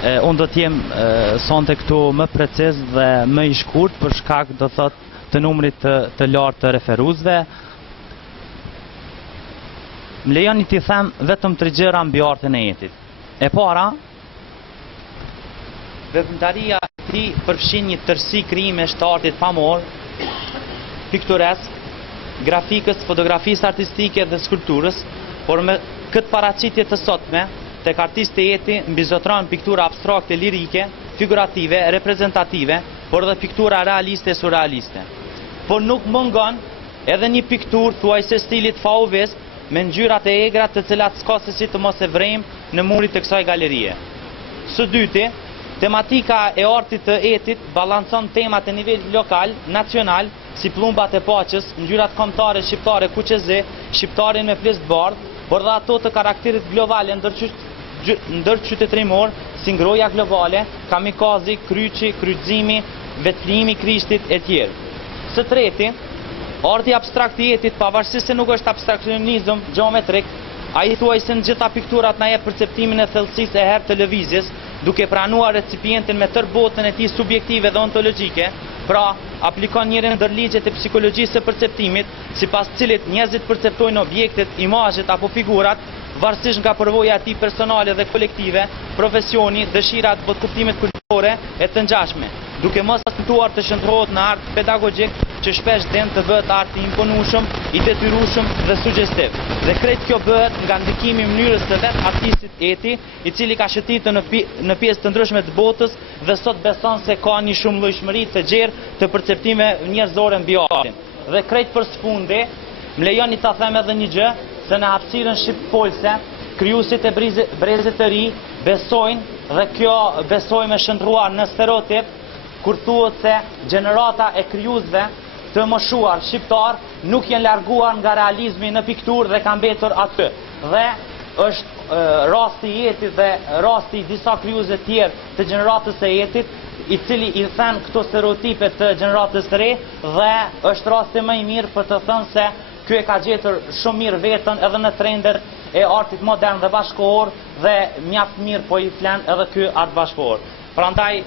Unë do t'jem sonte këtu më preciz dhe më i shkurt për shkak do thot të numrit të lartë të referuesve. Më lejoni t'i them vetëm 3 gjëra mbi artin e jetit. E para, veprimtaria e tij përfshin një tërësi krijimesh të artit pamor, pikturesk, grafikës, fotografisë artistike dhe skulpturës, por me këtë paraqitje të sotme, tek artistë e jeti mbizotron piktura abstrakte, lirike, figurative, reprezentative, por dhe piktura realiste e surrealiste. Por nuk mungon edhe një pikturë thuajse stilit fauvist me ngjyrat e egra të cilat s'ka se si të mos e vrejmë në murit të kësaj galerie. Së dyti, tematika e artit të jetit balancon temat e nivel lokal, nacional, si plumbat e paqës, ngjyrat kombëtare shqiptare kuqezi, shqiptarin me flest bardh, por dhe ato të karakterit globale ndërqytetërimor, si ngroja globale, kamikazi, kryqi, kryqëzimi, vetlimi Krishtit e tjerë. Së treti, arti abstrakt i jetit, pavarësisht se nuk është abstraksionizëm geometrik, ai thuajse në gjitha pikturat na jep perceptimin e thellësisë e herë të lëvizjes, duke pranuar recipientin me tërë botën e tij subjektive dhe ontologjike, pra aplikon njërin ndër ligjet e psikologjisë së perceptimit, sipas cilit njerëzit perceptojnë objektet, imazhet apo figurat varësisht nga përvoja e tij personale dhe kolektive, profesioni, dëshirat, kuptimet kulturore e të ngjashme, duke mos akcentuar të shndrohet në art pedagogjik që shpesh tend të bëhet art i imponueshëm, i detyrueshëm dhe sugjestiv. Dhe krejt kjo bëhet nga ndikimi i mënyrës së vet artistit eti, i cili ka shëtitur në pjesë të ndryshme të botës dhe sot beson se ka një shumëllojshmëri të gjerë të perceptimeve njerëzore mbi artin. Dhe krejt për sfundi, më lejoni ta them edhe një gjë, se në hapësirën shqip-polse, krijuesit e brezit të ri besojnë dhe kjo besojmë e shndruar në stereotip, kur thuhet se gjenerata e krijuesve të moshuar shqiptar nuk janë larguar nga realizmi në pikturë dhe kanë mbetur aty. Dhe është rasti i jetit dhe rasti i disa krijuesve të tjerë të gjeneratës së jetit, i cili i thën këto stereotipe të gjeneratës së re dhe është rasti më i mirë për të thënë se ky e ka gjetur shumë mirë veten edhe në trendet e artit modern dhe bashkëkohor dhe mjaft mirë po i flen edhe ky art bashkëkohor. Prandaj